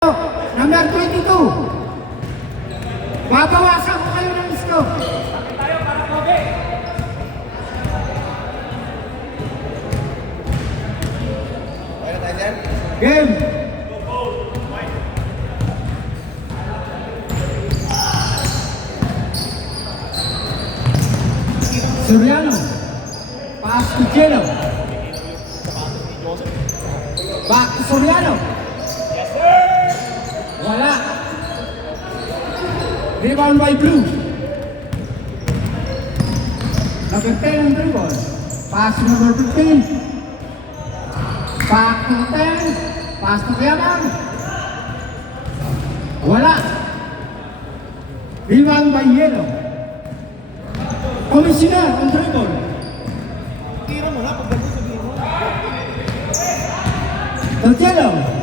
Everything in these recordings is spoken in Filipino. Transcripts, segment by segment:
Number 22. Babawasan ko kayo ng score. Tayo para Kobe. Ano tayo dyan? Game. Soriano. Pass to Jello. Back to Soriano. Wala. Rebound by Blue. Number 10 ang dribble. Pass to number 15. Back to 10. Pass to Yaman. Wala. Rebound by Yellow. Commissioner ang dribble. Tira mo na, pag ganun sabihin mo. To Yellow.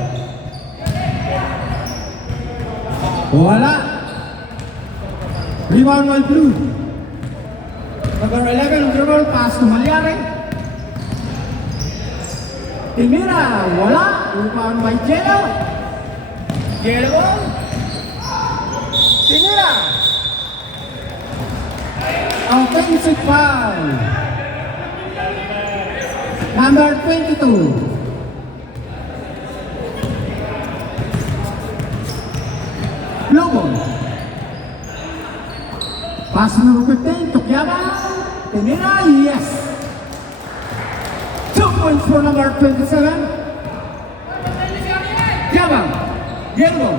Wala. Rebound by Blue. Number 11 ang dribble. Pass to Malyari. Timira. Wala. Rebound by Jello. Jello. Timira. Offensive foul. Number 22. Blue ball. Pass number 15, Tokyama. Timira, yes. 2 points for number 27. Yama, yellow.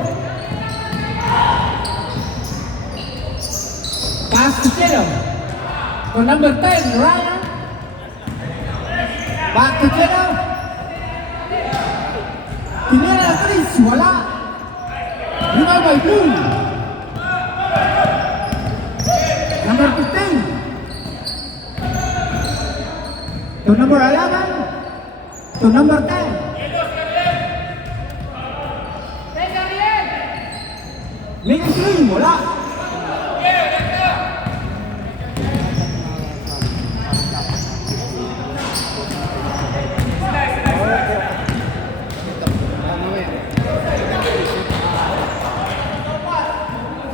Pass to Jello. For number 10, Ryan. Back to Jello. Timira, 3, wala. Rebound by Blue. Number 15. To number 11. To number 10. Minus 3, wala.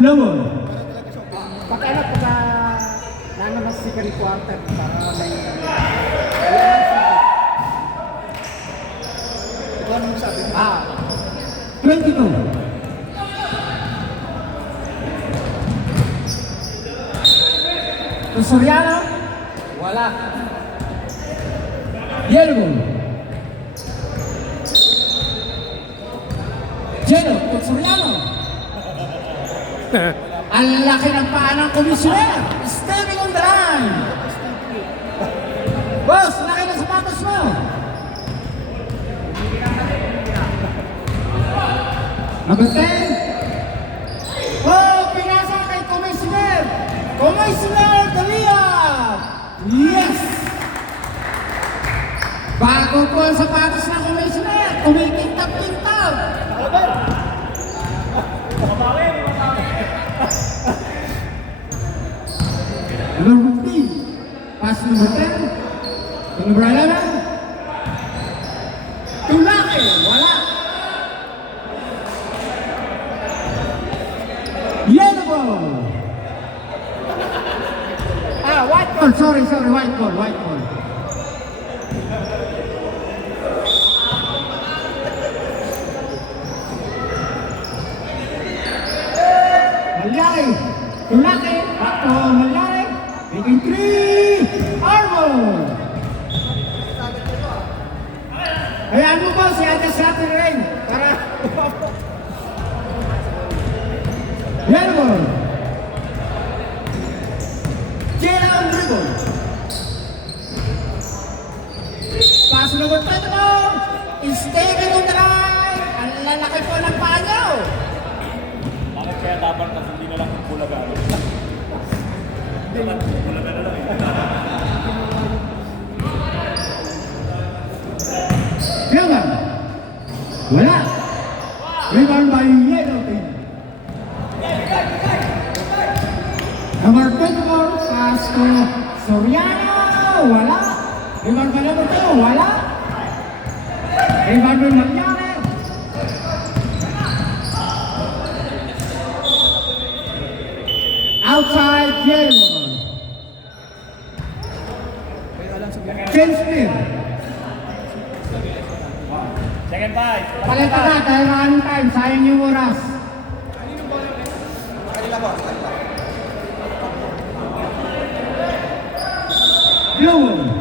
Lemon. Pakianak pagka nanabas si Kari Quarter para may... Ikaw ano sabi mo? 22. To Soriano. Wala. Yellow. Jello. To Soriano. Ang laki ng paa ng komisyoner. Stepping on the line. Boss, laki ng sapatos mo. Number 10. Oh, pinasa kay komisyoner. Komisyoner Dalia. Yes. Bago po ang sapatos ng komisyoner. Kumikintab-kintab. Number 15, pass number 10, number 11, Tulake, wala. Yellow ball. White ball, sorry, white ball. Malyari, Tulake, back to Malyari. Making 3! Armo! Hayaan mo ba si Ate sa atin rin? Para... Yellow! Jera on dribble! Pass number 20 is taken on the line! Ang lalaki po ng panyaw! Bakit kaya dapat kasi hindi na lang yung bulaga? Bulaga na lang eh. Yaman! Wala! Rebound by Yellow team. Number 24, pass to Soriano! Wala! Rebound by number 2, wala! Rebound by Malyari! Outside yellow. Change team. Second five. Palitan na dahil maraming time. Sayang yung oras. Kanila boss, kanila. Blue.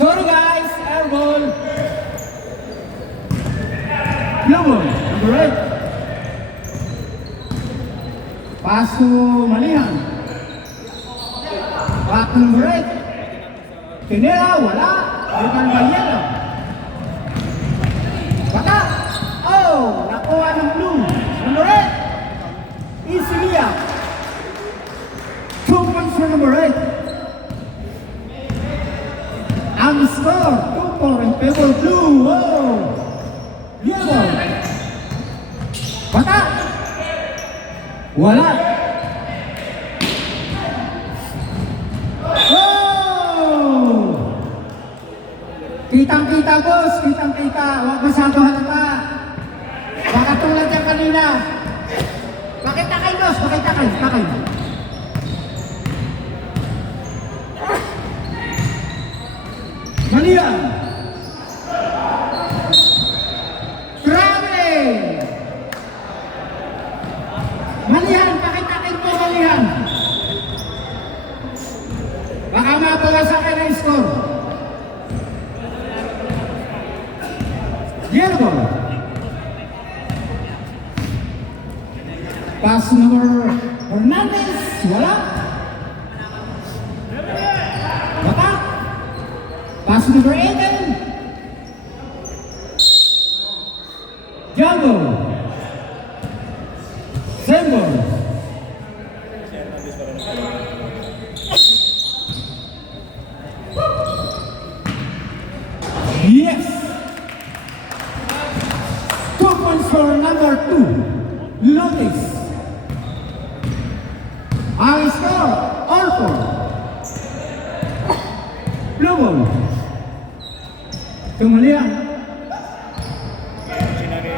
Sorry guys, air ball. Blue ball, number 8. Pass to Malihan. Back to number 8. Tinira, wala. Bukan Bayero. Baka. Oh, nakuha ng blue. Number 8. Isilia. 2 points for number 8. Ang score, 2-4 in favor of blue. Oh. Yellow. Baka. Wala. Kitang-kita boss, kitang-kita. Huwag masyado halata. Baka tulad yan kanina. Pakita kayo boss, pakita kayo. Malihan. Traveling. Malihan, pakita kayo po Malihan. Baka mapawasakan ang score. Yellow. Pass number Hernandez. Wala. Baka. Pass number 8. Jungle. Zembo. Yes. 2 points for number 2, Lotus. Ang score, all four. Blue ball. Tumalihan.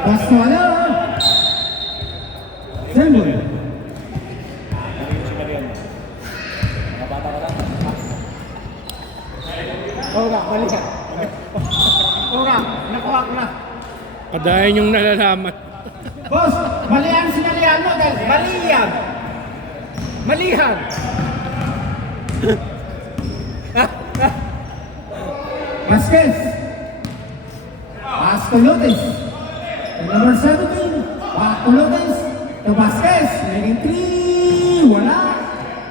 Pass to wala. Zembo. Ora, balikan. Ora, nakuha ko na. Padayan yung nalalaman. Boss, Malihan sinalihan mo dahil Malihan. Malihan. Vasquez. Pass to Lotus. To number 17. Back to Lotus. To Vasquez. Making 3. Wala.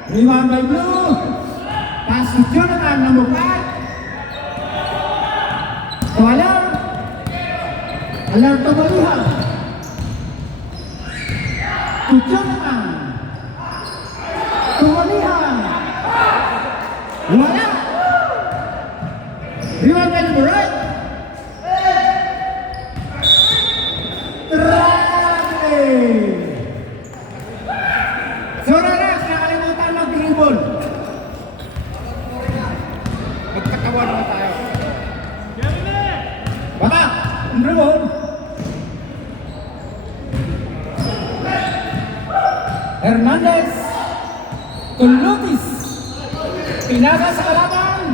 Rebound by Blue. Pass to Jonathan, number 5. To Alert. Alert to Malihan. To Jonathan. To Malihan. Wala. Rebound by number 8. Soraras, nakalimutan mag-dribble. Magkatawa naman tayo. Baka, dribble. Hernandez. Kulutis. Pinaga sa kalaban.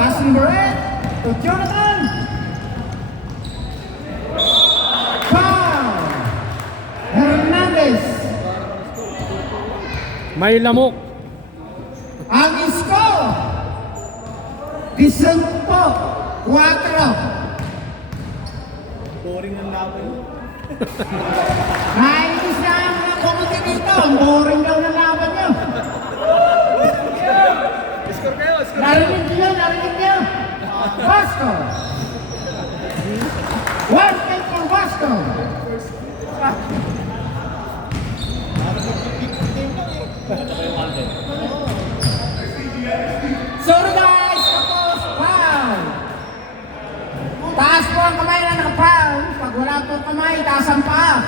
Pass number 8 to Jonathan. Foul. Hernandez. May lamok. Ang score, 14-4. Boring ang laban. Nainis na ang mga komite dito. Ang boring daw ng laban nyo. Score kayo, score. Narinig niyo. Vasco. 1 point for Vasco. Sorry guys, tapos foul. Taas po ang kamay na naka-foul. Pag wala po kamay, taas ang paa.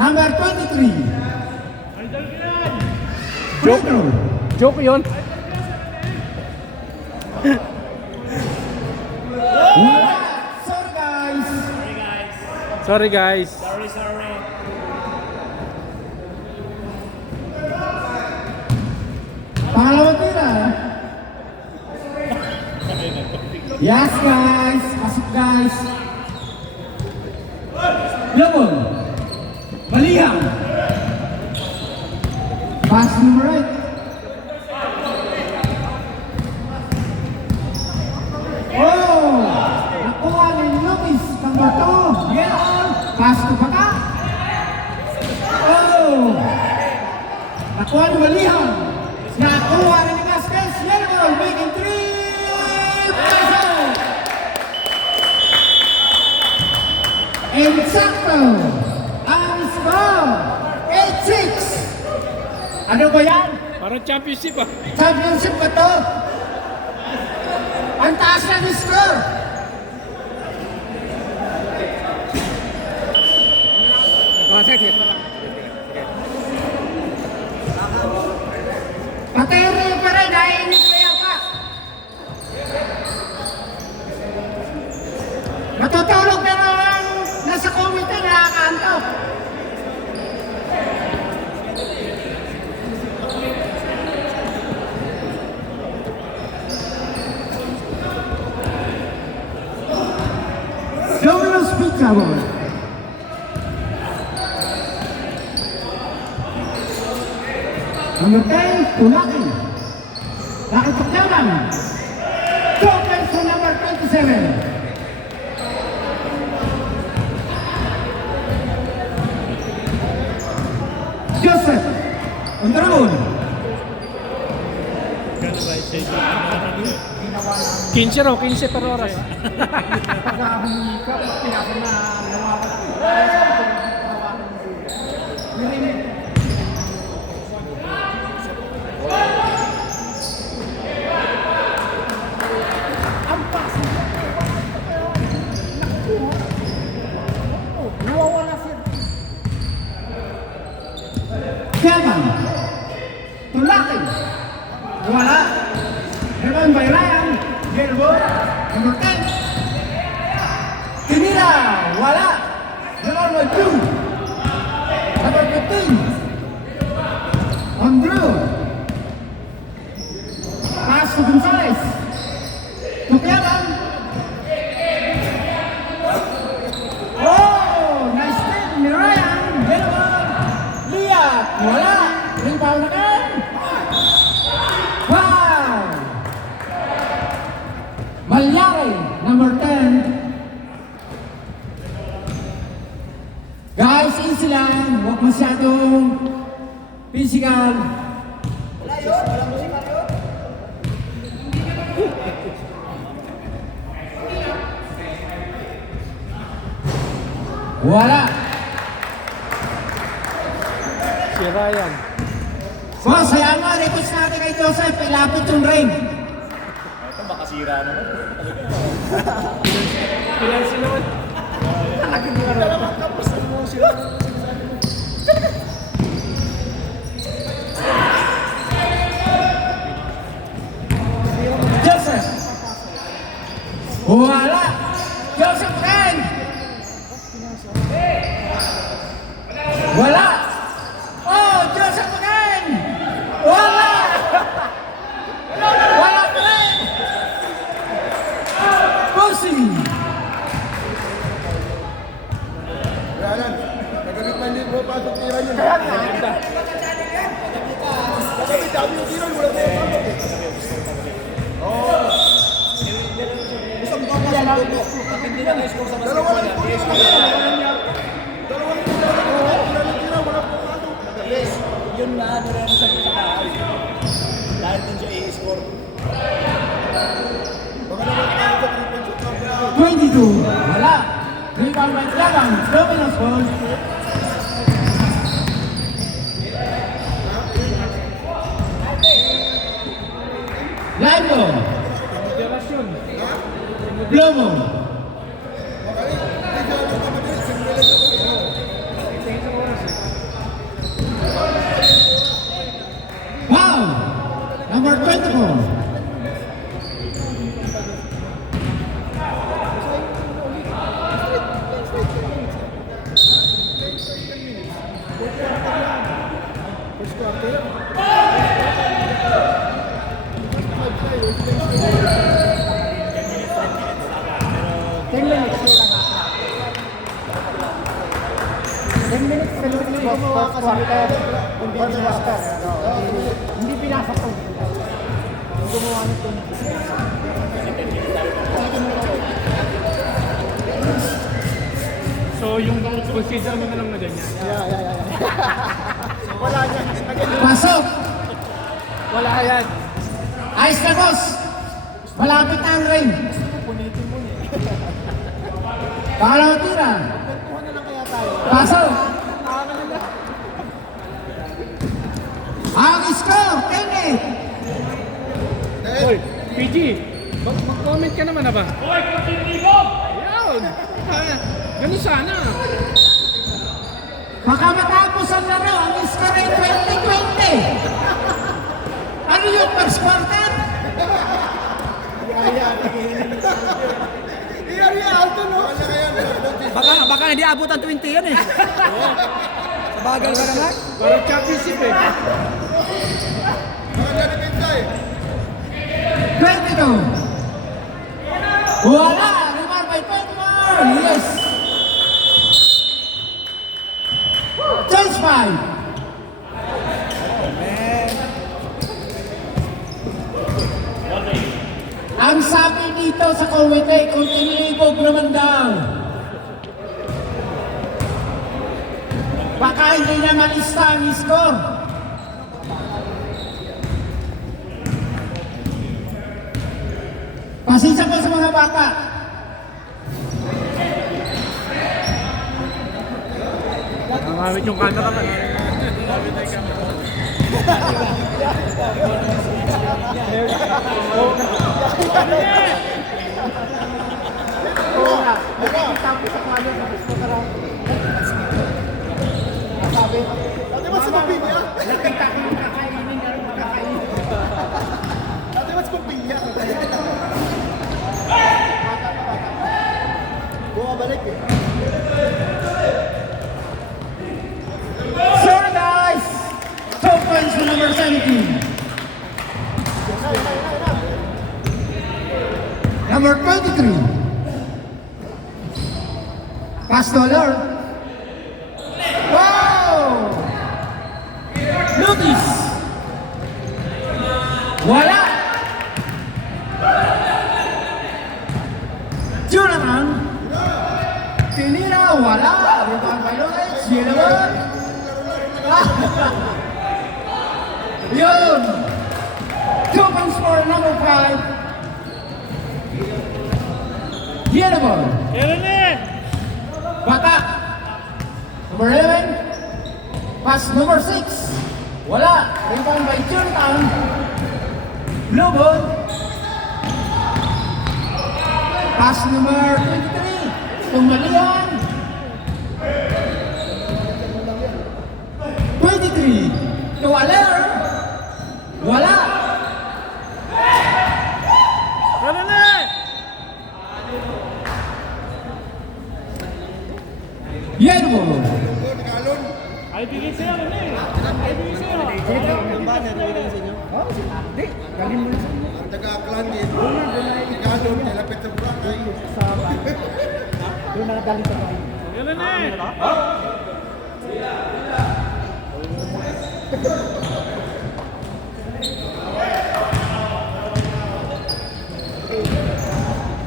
Number 23. Free throw. Joke yun. Wala. Sorry guys. Sorry guys. Pangalawa tira. Yes guys. Pasok guys. Labon. Balihang. Pass number 8. Oh! Nakuha ni Lopez. Number 2. Yellow. Pass to Baka. Oh! Nakuha ni Balihang. Nakuha ni Vasquez. Yellow. Making 3. Pasok! Exacto! Ang score! 8-6! Ano ba yan? Parang championship ah. Championship ba to? Ang taas na ng score! Sige. Patero pa rin, naiinit pa yan pa! Matutulog na naman nasa komite, nakakaantok! Domino's Pizza Boy. Number 10, Tulaki. Laki Pagyaman. Total for number 27. Joseph. On the road. 15 raw, 15 per oras. Pagka humingi ka, pinasa na nawawala. Ang pasin niya. Nawawala siya. Kelman. Tulaki. Wala. Naman by Ryan. Gelbo. Number 10. Tinira. Wala. Number 2. Number 15. Andrew. Pass to Gonzalez. To Kelman. Oh! Nice steal ni Ryan. Gelbo. Liat. Wala. Rebound na kayo. Wow! Malyari, number 10. Guys, easy lang. Huwag masyadong physical. Wala. Si Ryan. So, sayang nga, request natin kay Joseph, ilapit yung ring. Ito makasira naman. Ilan sila? Tapos ano mo sila? Joseph. Wala. Joseph Ren. Wala. Oh, Joseph Ren. Wala. Wala pa rin. Pussy. Yan. Nagamit man din mo pasok tira niyo. Kasi dami yung tira, wala na yung pasok eh. Isang baka sa bobo. Hindi na na-score sa dalawa lang po yung dalawang tira, wala po pasok. Yun na ano rin sa pagkakaal. Dahil din siya i-score. Baka naman tayo sa 22. Wala. Rebound by Dragon. Domino's ball. Lando. Blomo. Number 24. First quarter. 10 minutes lang ata. 10 minutes sa loob ng first quarter. Hindi pinasa. Hindi pinasa to. Gumawa na ito. So yung consider mo na lang na ganyan. Wala niya. Pasok! Wala yan. Ayos na, boss! Malapit na ang rain. Pangalawang tira. Kwentuhan na lang kaya tayo. Pasok! Ang score, 10-8. Hoy, PG, mag-comment ka naman na ba? Hoy, continue! Yun! Ganun sana. Baka matapos ang laro, ang score ay 20-20. Ano yun, first quarter? Iya, alto no? Wala kaya. Baka hindi abot ang 20 yan eh. Bagal ka naman. Parang championship eh. Baka dyan ibigta eh. 22. Wala! Rebound by Petmar! Yes! Change 5. Ang sabi dito sa komite, kung tinilibog naman daw. Baka hindi na malista ang score. Pasensya po sa mga bata. Namamit yung camera ka. Oo nga. Nakikita ko sa kanya sa gusto ka lang. Sabi, Dati mas mapinya. nakita ko yung kakainin ka rin makakainin. Dati mas mapinya. Bumabalik eh. Sorry guys! 2 points for number 17. Number 23. Pass to Lord. Wow! Lucas! Wala! Jonathan! Tinira, wala! Rebound by Lucas, yun naman! Yun! 2 points for number 5. Yellow ball. Bata. Number 11. Pass number 6. Wala. Rebound by Jonathan. Blue ball. Pass number 23. Tumalian. 23. To Aler. Wala. Yellow ball. Galon. Ay, bigay sa'yo ano eh. Ay, bigay sa'yo. Hindi, galing mo na sa inyo. Ang taga-clan din. Galon. Nilapit sa Boracay. Doon na galing sa bahay. Ganun eh.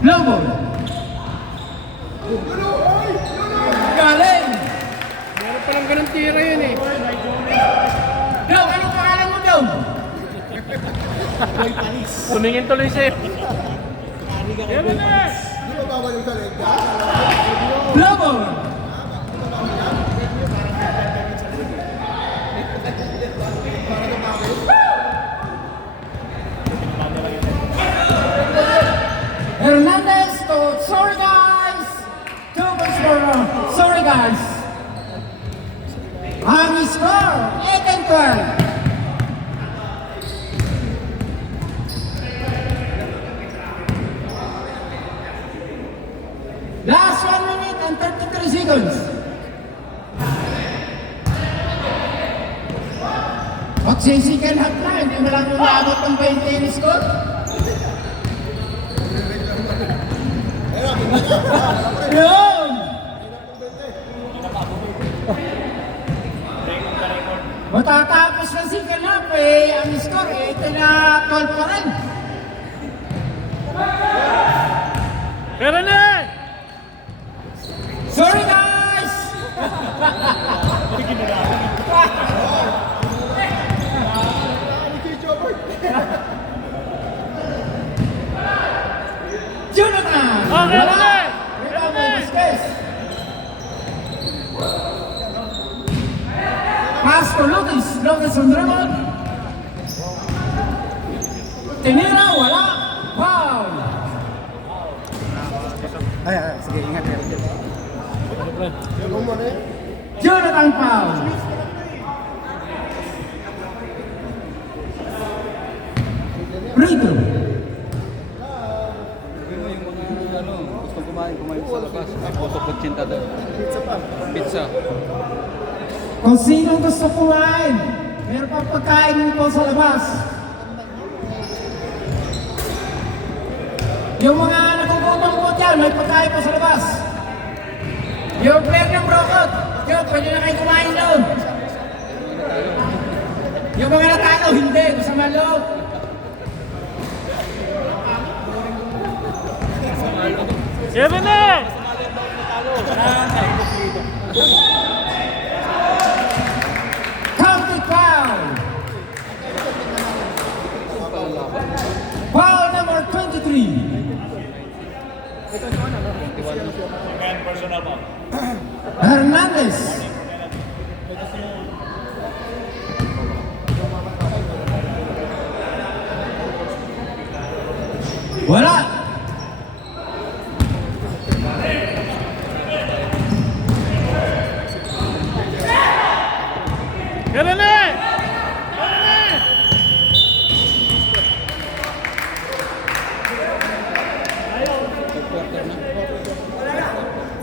Blue ball. Galing. Meron palang ganun tira yun eh. Daw, anong pangalan mo daw? Tumingin tuloy sa'yo. Ganun eh. Di ba bawal yung talig? Blue ball. Hernandez to sorry guys. 2 points for sorry guys. Ang score 8 and 12. Magsisikan half na, hindi mo lang umabot ng 20 yung score. Yun! Matatapos na second half eh, ang score eh, ito na 12 pa rin. Meron na! Sorry guys! Jonathan! Okay, Wala! okay. Rebound by Vasquez. Pass to Lucas. Lucas on dribble. Tinira, wala. Wow! Ay, sige, ingat ya. Jonathan foul. Rito. Gusto kumain sa labas. Puto kutsinta doon. Pizza. Kung sino gusto kumain, meron pang pagkain po sa labas. Yung mga nagugutom po dyan, may pagkain po sa labas. Yung player ng Brocot, yun, pwede na kayo kumain doon. Yung mga natalo, hindi, gusto maloob. Meron na! Counted foul. Foul number 23. Hernandez. Wala. Meron na!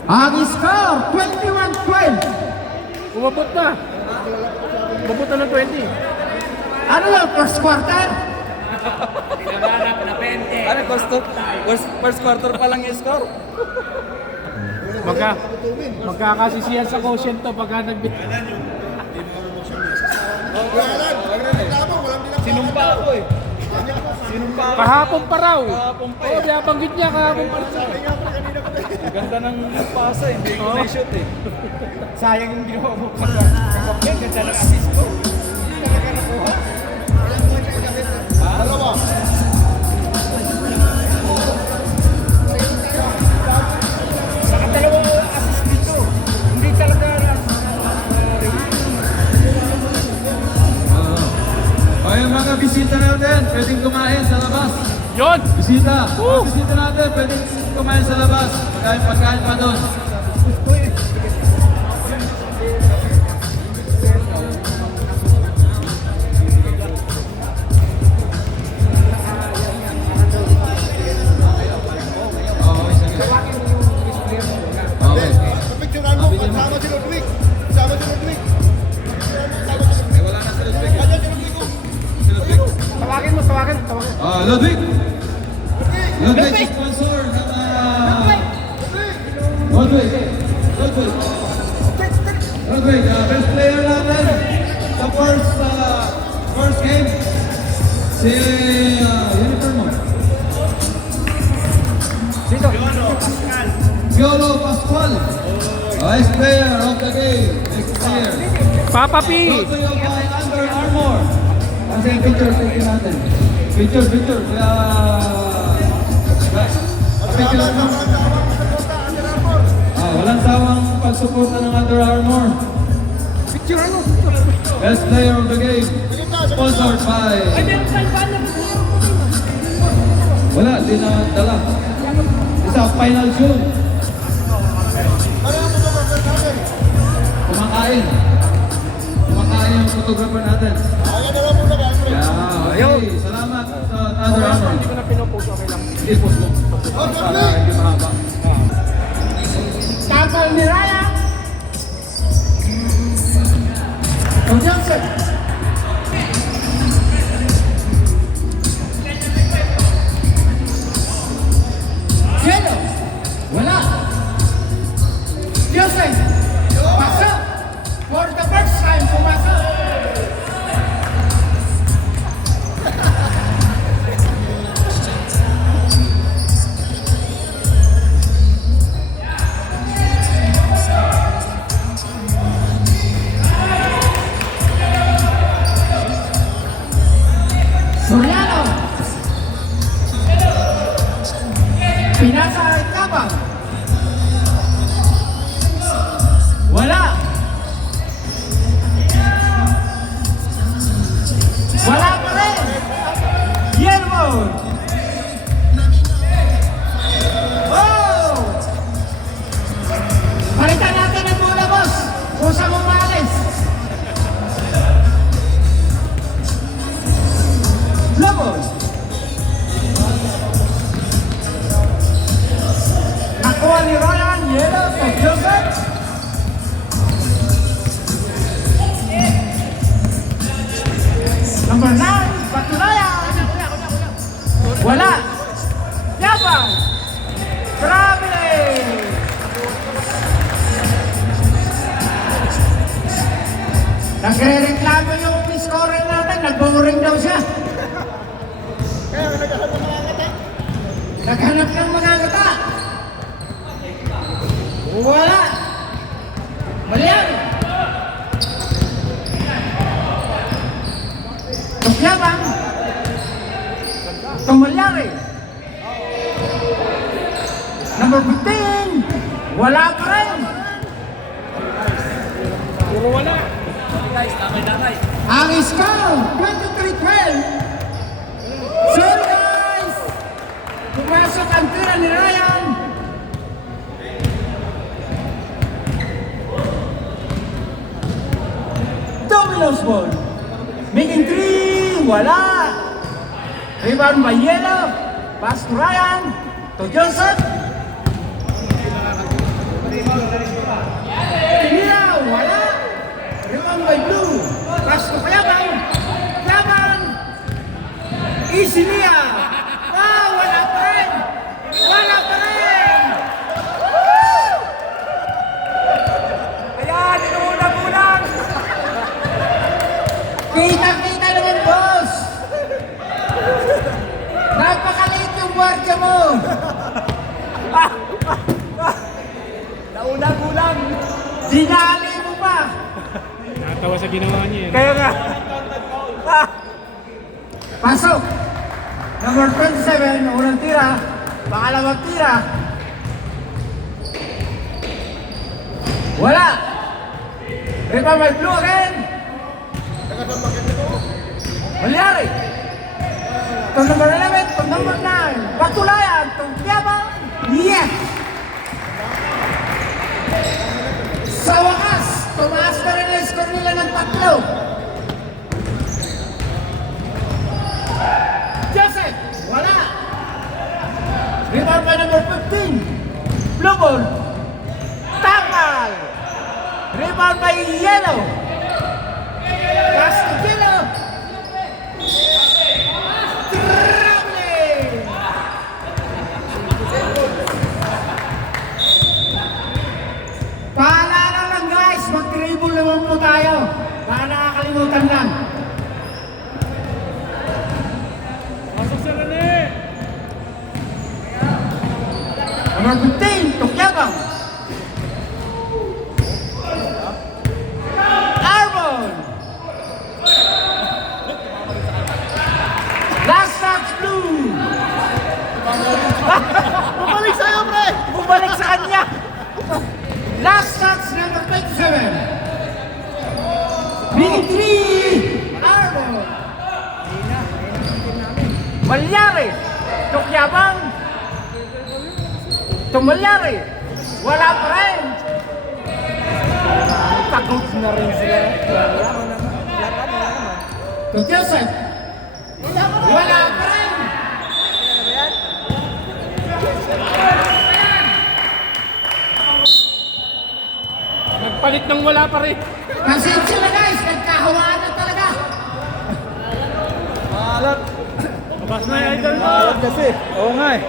Ang score, 21-12. Umabot na! Umabot na ng 20. Ano yung first quarter? Ano, first quarter pa lang yung score. Magkakasisiyan sa quotient to pagka nagbit. Sinumpa ako eh. Sinumpa ako. Kahapon pa raw. Kahapon pa Oo, eh. binabanggit niya kahapon pa raw. Ang ganda ng pasa, hindi ko na-shoot eh. Sayang yung ginawa mo pa. Ganda ng assist ko. Hindi talaga nakuha. Saka dalawang assist dito. Hindi talaga O yung mga bisita natin, pwedeng kumain sa labas. Yun! Bisita! Mga bisita natin, pwedeng kumain sa labas. Pagkain pa doon. Okay, sige. Okay. Picturean mo, sama si Ludwig. Sama si Ludwig. Eh, wala na si Ludwig. Ayan si Ludwig. Si Ludwig. Tawagin mo, tawagin. Ludwig! Ludwig is sponsor ng Ludwig! Ludwig, best player natin sa first game. Si uniform mo. Dito. Piolo Pascual. Best player of the game. Next player. Papa P! Brought to you by Under Armour. Kasi picture natin. Picture. Picture naman. Walang sawang pagsuporta ng Under Armour. Picture ano? Best player of the game. Sponsored by... Wala, di na dala. Isa final shoot. Kumakain. Kumakain yung photographer natin. Yeah, okay. Salamat sa Under Armour. Hindi ko na pinopost, okay lang. I-post mo. Para hindi mahaba. Tackle ni Raya. From Johnson. Number 9, Batulayan. Wala. Yabang. Traveling. Nagre-reklamo yung scorer natin. Nag-boring daw siya. Kaya naghahanap ng mga kata. Naghanap ng mga ngata. Wala. Mali yan. Tukyabang. Tumalyari. Number 15. Wala pa rin. Puro wala. Guys, damay-damay. Ang score, 23-12. Sorry guys. Pumasok ang tira ni Ryan. Domino's ball. Making 3. Wala. Rebound by Yellow. Pass to Ryan. To Joseph. Tinira. Wala. Rebound by Blue. Pass to Kayabang. Kayabang. Isilia. Wala pa rin. Wala pa rin. Ayan, inuunang-unang. Kita-kita naman, boss! Napakaliit yung gwardiya mo! Naunang-unang. Dinali mo pa! Natawa sa ginawa niya yan. Kaya nga. Pasok! Number 27, unang tira. Pangalawang tira. Wala! Rebound by Blue again! Malyari! To number 11, to number 9. Batulayan, to Yabang. Yes! Sa wakas, tumaas na rin ang score nila ng 3. Joseph, wala. Rebound by number 15. Blue ball. Tamal. Rebound by Yellow. Pass to Yellow. Traveling. Paalala lang guys, mag-dribble naman po tayo. Baka nakakalimutan lang. Pasok sa rene! Number 15, Tukyabang. Arbon. Last touch, Blue. Bumalik sa'yo, pre! Bumalik sa kanya. Last touch, number 27. Big 3, Arbon. Malyari. Tukyabang. Tumalyari. Wala pa rin. Takot na rin sila. To Joseph. Wala pa rin. Nagpalit ng wala pa rin. Pasensya na guys, nagkahawaan na talaga. Labas na yung idol mo. Alam kasi. Oo nga eh.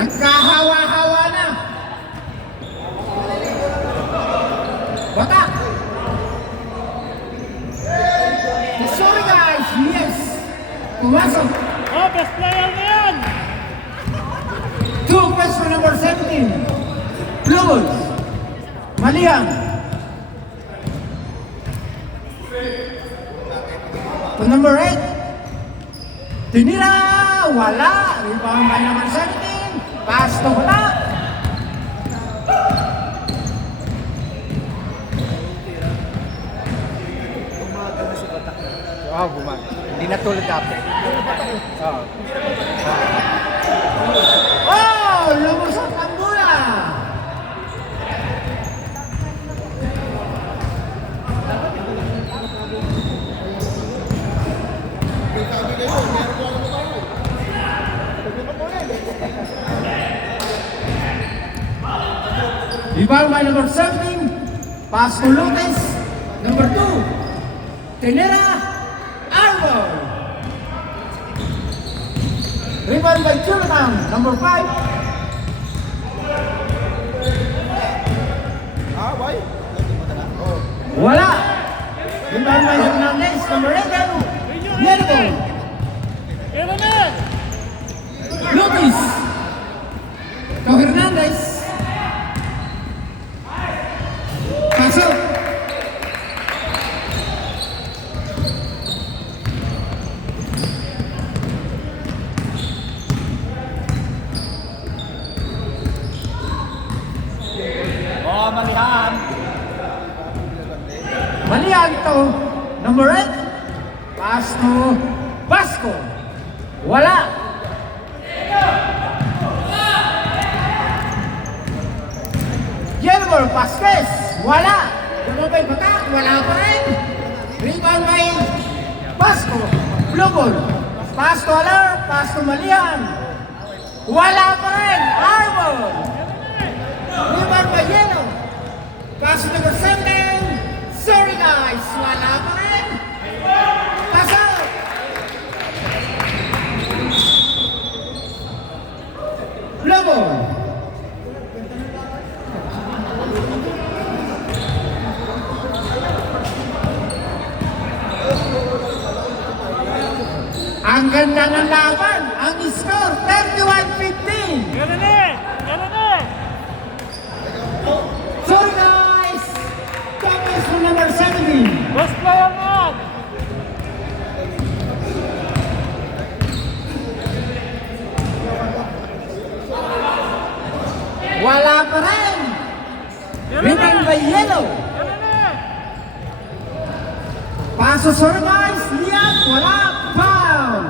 Nagkahawa-hawa na. Bata. Sorry guys, yes. Pumasok. Oh, best player na yan! 2 points for number 17. Blue. Maliang. To number 8. Tinira. Wala. Rebound by number 17. Pass to wala. Wow, bumag. Hindi na tulad dati. Oo. Oh! Lumusot ang bola. Rebound by number 17. Pass to Lopez. Number 2. Tenera Arbor. Rebound by Jonathan. Number 5. Ah, why? Wala. Rebound by Hernandez. Number 8. Yellow. Kailan na? Lopez. To Hernandez. Pasok. Oh, malihan. Malihan to. Number 8. Pass to Vasco. Wala. Yelmer Vasquez. Wala. Lumabay batak. Wala pa rin. Rebound by Vasco. Blue ball. Pass to Alar. Pass to Malihan. Wala pa rin. Arbor. Rebound by Yellow. Pass to number 7. Sorry guys. Wala pa rin. Pass out. Blue ball. Ang ganda ng laban. Ang score, 31-15. Kailan na? Kailan na? Sorry guys. Toppers for number 17. Best player man! Wala pa rin. Rebound by Yellow. Kailan na? Paso sorry guys. Liat. Wala. Foul.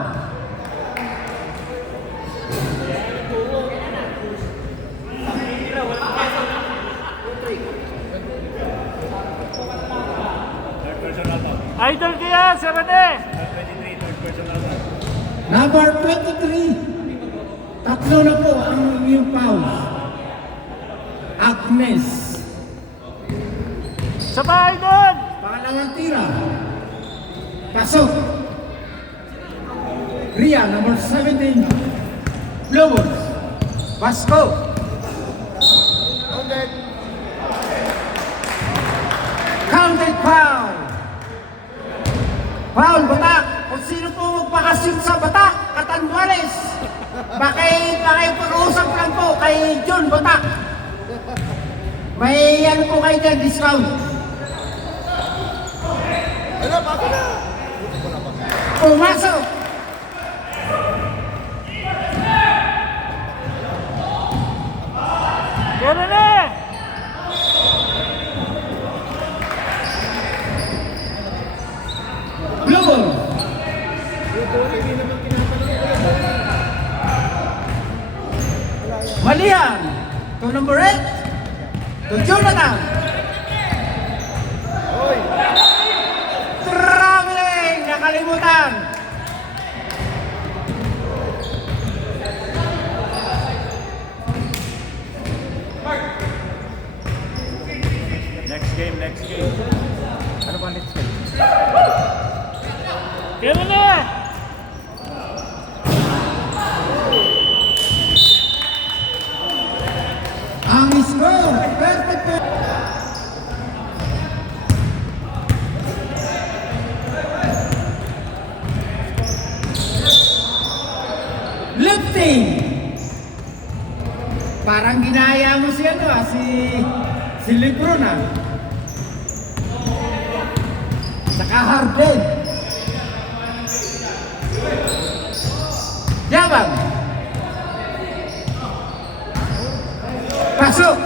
Idol kaya, si Rene! Number 23. Tatlo na po ang inyong foul. Agnes. Sa bahay doon! Pangalawang tira. Pasok. Ria, number 17. Lobos. Vasco. Counted foul. Foul, batak. Kung sino po magpakasit sa batak, Katanduales. Pag-uusap lang po kay John Batak. May ano po kayo dyan, discount. Ano, baka na. Pumasok. Kailan na? Blue ball. Malihan. To number 8. To Jonathan. Traveling. Nakalimutan. Next game. Ano ba next game? Kailan na? Ang score. Perfect. Lifting. Parang ginaya mo si si Lebron ah. Saka Harden. Yabang. Pasok.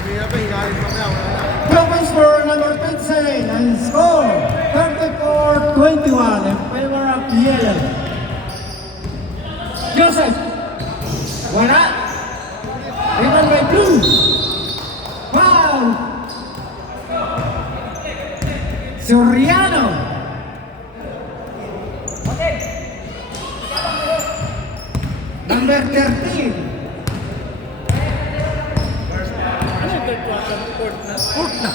Hindi na ba, hinalit mamaya. Wala na. Province for number 27 and score 34-21 in favor of Yellow. Joseph. Wala. Rebound by Blue. Foul. Soriano. Number 13. third quarter, fourth na. Fourth na.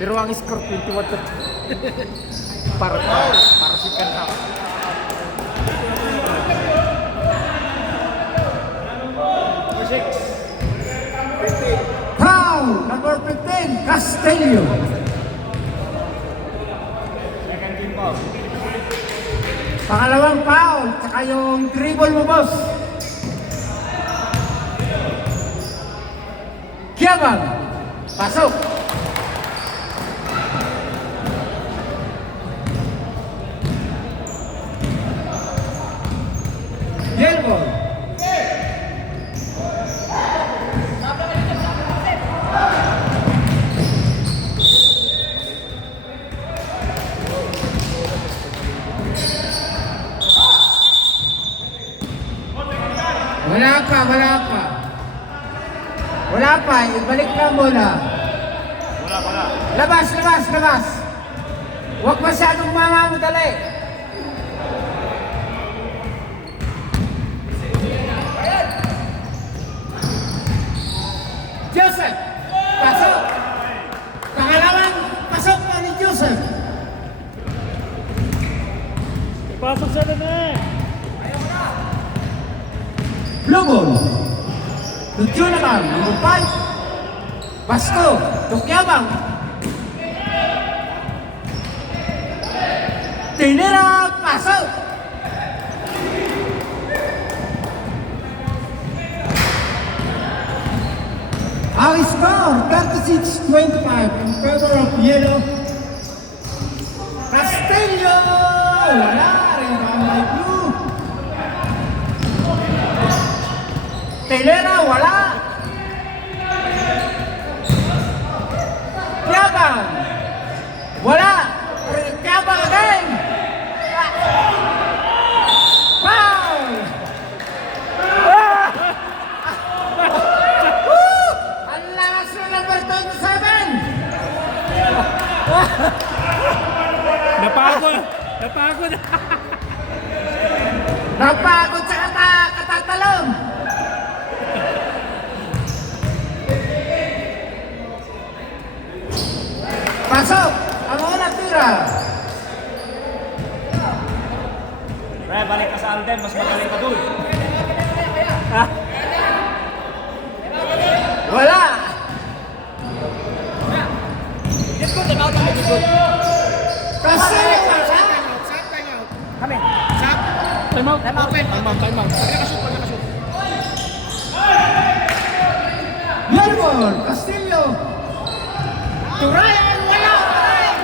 Pero ang score 21 to para second half. Number 6. Foul, number 15, Castillo. Second team foul. Pangalawang foul, tsaka yung dribble mo, boss. Kiabang, pasok. Yellow. Wala pa, ibalik lang muna. Wala. Labas. Huwag masyadong mamamudali. Joseph, pasok. Pangalawang pasok na ni Joseph. Pasok sa Rene. Blue ball. Jonathan, number 5. Basko, Tukyabang. Tinira, pasok. Our score, 36-25 in favor of Yellow. Castillo, wala rin ang may blue. Telera, wala. Kiabang, wala. Kiabang again. Foul. Woo! Ang lakas na number 27. Napagod. Napagod sa katatalon. Pasok! Ang una tira! Pre, balik ka sa Alden, mas magaling ka dun. Wala! Kasi! Kami. Time out. Melbourne! Castillo! Turayan! Wala pa rin!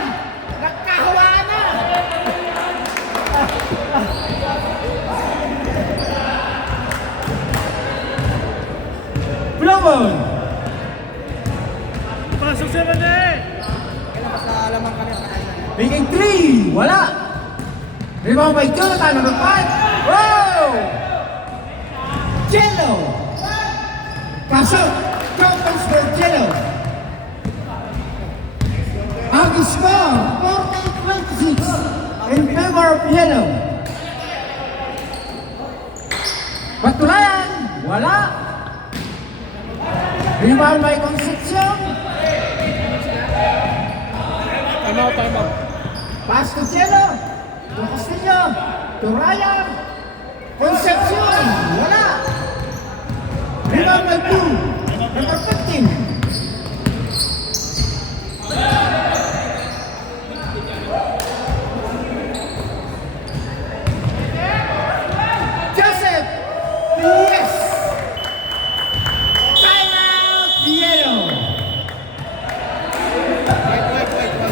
Nagkahawaan na! Blowball! Pasok sa Rene. Making 3! Wala! Rebound by Jonathan, number 5! Wow! Jello! Pasok! Jones for Jello! Ang score, 40-26 in favor of Yellow. Patulayan, wala. Rebound by Concepcion. Time out. Pass to Jello. To Castillo. To Ryan. Concepcion, wala. Rebound by Blue. Number 15. Joseph! Yes! Timeout! Yellow!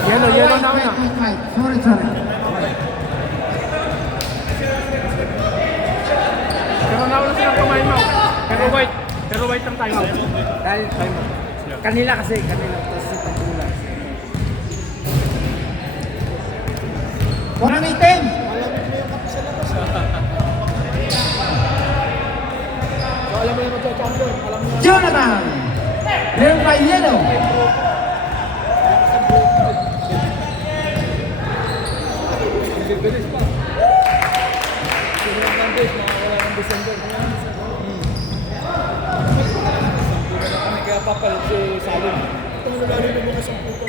Yellow na una. Wait. Sorry. Pero nauna silang kumain mo. Pero white ang time out. Dahil time out. Kanila tapos si Pagula. Walang itim! Alam mo yung magka-champion. Alam mo Jonathan! Meron pa Yellow! bilis pa. Sino lang ng days, makakawala ng December. Kaya papalit si Salim. Ito na lalo na bukas ang puto.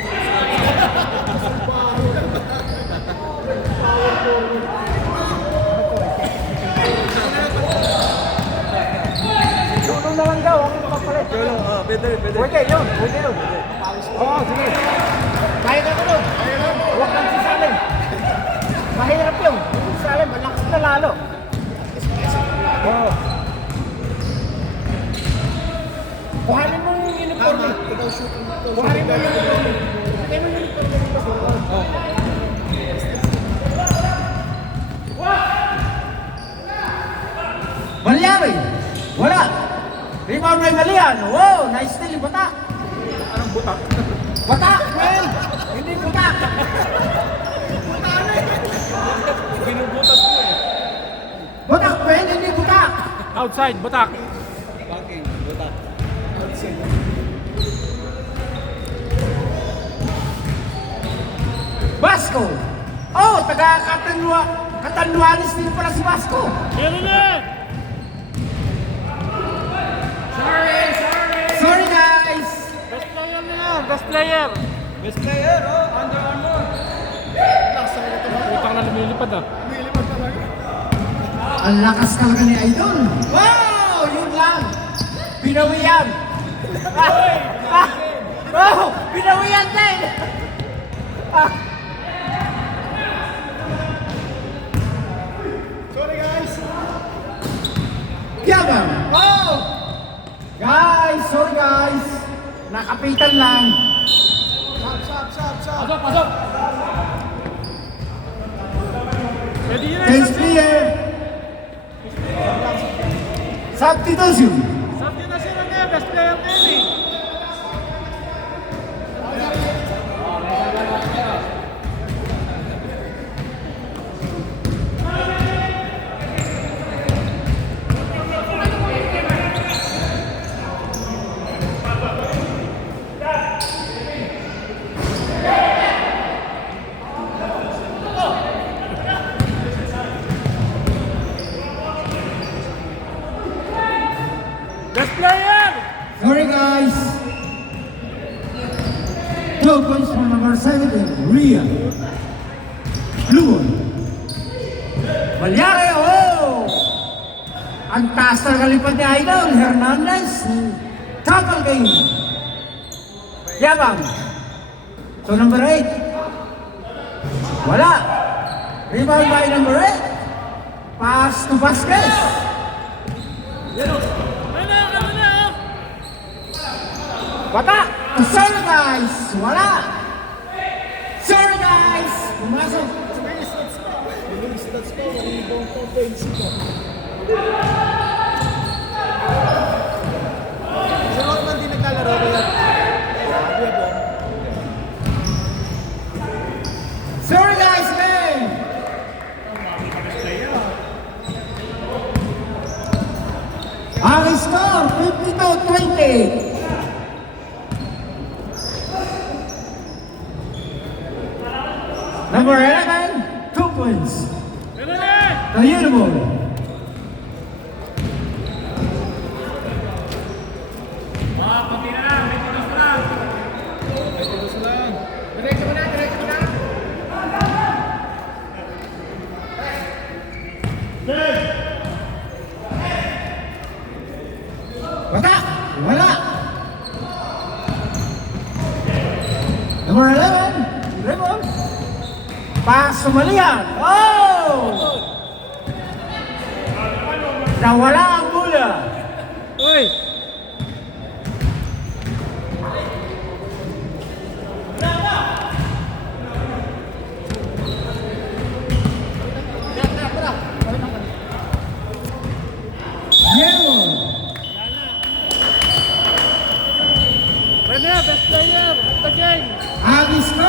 Tulong na lang daw, ang papalit. Pwede. Pwede yun. Oo, sige. Kaya ka tulog. Huwag kang sisalin. Mahirap yun. Sisalin, malakas na lalo. Oo. Kuhanin mo yung uniform. Ikaw shoot. Kuhanin mo yung uniform. Kuhanin mo yung uniform. Malyari. Wala. Rebound may Malian. Wow, nice steal yung Bata. Anong butak? Bata, well, hindi Bata. Binubutas mo eh. Bata, well, hindi Bata. Outside, batak. Backing, butak. Basco. Oh, Katanluanis din pala si Basco. Meron na! Sorry guys. Best player na yan, best player. Best player, oh. Under Armour. Utang na lumilipad ah. Ang lakas talaga ni Idol. Wow, yun lang. Binawian. Oh, binawian din. Sorry guys. Yaman. Oh. Guys, sorry guys. Nakapitan lang. Shot. Pasok! Pwede yun eh. Tense player. Substitution. Sabi na sila na, best player na yun eh. Best player! Sorry guys. 2 points from number 17, Ria. Blue one. Malyari, oh! Ang taas talaga lipad ni Idol, Hernandez. Couple game. Yabang. So number 8. Wala. Rebound by number 8. Pass to Vasquez. Ano na? Bata! Sorry guys! Wala! Sorry guys! Pumasok! Yung stats ko, rebound ko, points ko. Si Rodman din naglalaro ko yan. Sabi ako. Sorry guys, man! Ang score, 52-20. Number 11, 2 points. Meron na! The Uniform. Bata! Wala! Number 11, Raymond. Pass to Malian. Oh! Nawala ang bola. Uy! Yellow. Rene, best player of the game! Ang score.